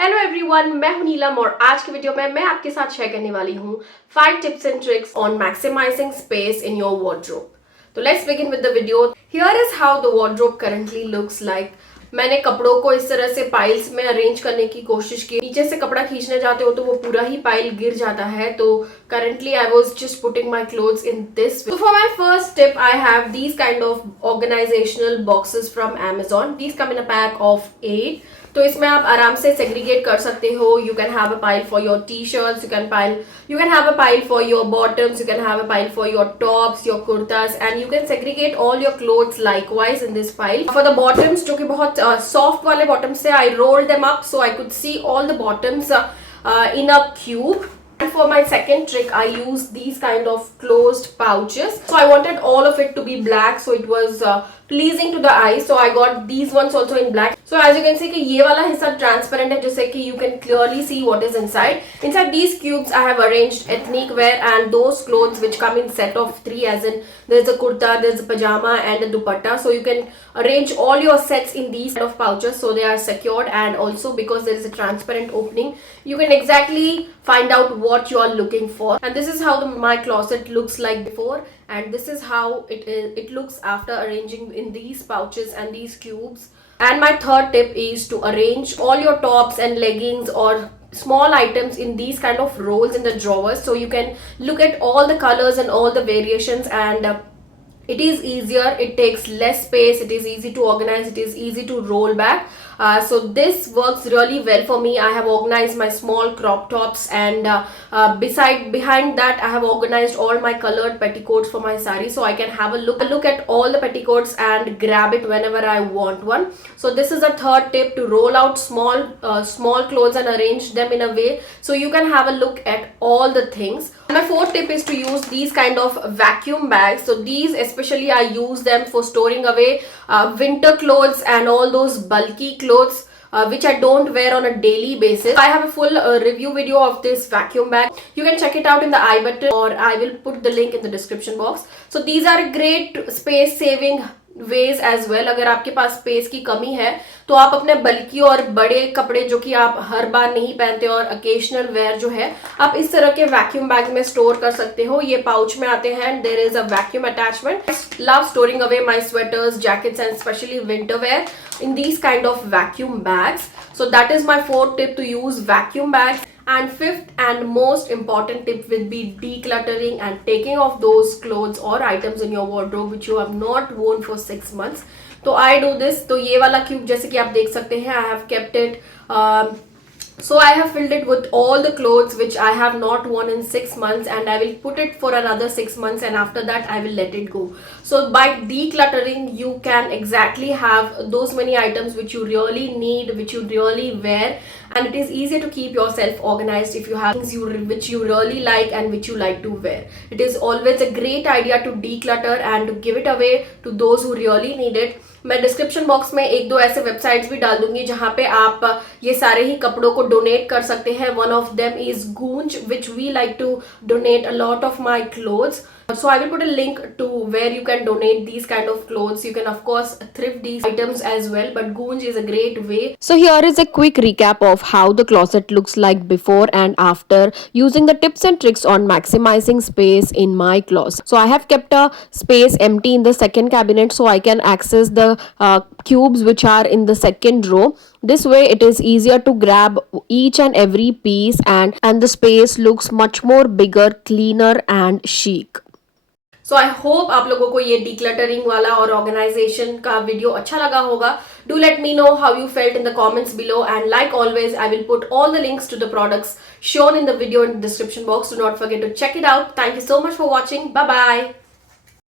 Hello everyone, मैं हूं नीलम और आज की वीडियो में मैं आपके साथ शेयर करने वाली हूं 5 tips and tricks on maximising space in your wardrobe. तो let's begin with the video. Here is how the wardrobe currently looks like. मैंने कपड़ों को इस तरह से पाइल्स में अरेंज करने की कोशिश की। नीचे से कपड़ा खींचने जाते हो तो वो पूरा ही पाइल गिर जाता है। तो currently I was just putting my clothes in this way. So for my first tip, I have these kind of organizational boxes from Amazon. These come in a pack of 8. तो इसमें आप आराम से segregate कर सकते हो. You can have a pile for your t-shirts, you can have a pile for your bottoms, you can have a pile for your tops, your kurtas, and you can segregate all your clothes likewise in this pile. For the bottoms, जो कि बहुत soft वाले bottoms से, I rolled them up so I could see all the bottoms in a cube. And for my second trick, I used these kind of closed pouches. So I wanted all of it to be black, so it was pleasing to the eye. So I got these ones also in black. So as you can see कि ये वाला हिस्सा transparent है, जिससे कि you can clearly see what is inside. Inside these cubes, I have arranged ethnic wear and those clothes which come in set of 3, as in there's a kurta, there's a pajama and a dupatta. So you can arrange all your sets in these kind of pouches so they are secured, and also because there is a transparent opening, you can exactly find out what you are looking for. And this is how my closet looks like before, and this is how it looks after arranging in these pouches and these cubes. And my third tip is to arrange all your tops and leggings or small items in these kind of rows in the drawers, so you can look at all the colors and all the variations, and it is easier, it takes less space, it is easy to organize, it is easy to roll back. So this works really well for me. I have organized my small crop tops, and behind that I have organized all my colored petticoats for my sari, so I can have a look at all the petticoats and grab it whenever I want one. So this is a third tip, to roll out small clothes and arrange them in a way so you can have a look at all the things. My fourth tip is to use these kind of vacuum bags. So these especially I use them for storing away winter clothes and all those bulky clothes which I don't wear on a daily basis. I have a full review video of this vacuum bag. You can check it out in the I button, or I will put the link in the description box. So these are great space saving ways as well. अगर आपके पास space की कमी है तो आप अपने बल्कि और बड़े कपड़े जो कि आप हर बार नहीं पहनते और ओकेजनल वेयर जो है, आप इस तरह के वैक्यूम बैग में स्टोर कर सकते हो. ये पाउच में आते हैं. There is a vacuum attachment. Love storing away my sweaters, jackets and specially winter wear in these kind of vacuum bags. So that is my fourth tip, to use vacuum bags. And fifth and most important tip will be decluttering and taking off those clothes or items in your wardrobe which you have not worn for 6 months. तो I do this. तो ये वाला cube जैसे कि आप देख सकते हैं, I have kept it. So I have filled it with all the clothes which I have not worn in 6 months, and I will put it for another 6 months, and after that I will let it go. So by decluttering, you can exactly have those many items which you really need, which you really wear, and it is easier to keep yourself organized if you have things which you really like and which you like to wear. It is always a great idea to declutter and to give it away to those who really need it. मैं description box में 1-2 ऐसे websites भी डाल दूंगी जहां पे आप ये सारे ही कपड़ों को डोनेट कर सकते हैं. One of them is Goonj, which we like to donate a lot of my clothes. So I will put a link to where you can donate these kind of clothes. You can of course thrift these items as well, but Goonj is a great way. So here is a quick recap of how the closet looks like before and after, using the tips and tricks on maximizing space in my closet. So I have kept a space empty in the second cabinet so I can access the cubes which are in the second row. This way it is easier to grab each and every piece, and the space looks much more bigger, cleaner and chic. So I hope आप लोगों को ये decluttering वाला और organisation का video अच्छा लगा होगा. Do let me know how you felt in the comments below, and like always I will put all the links to the products shown in the video in the description box. Do not forget to check it out. Thank you so much for watching. Bye bye.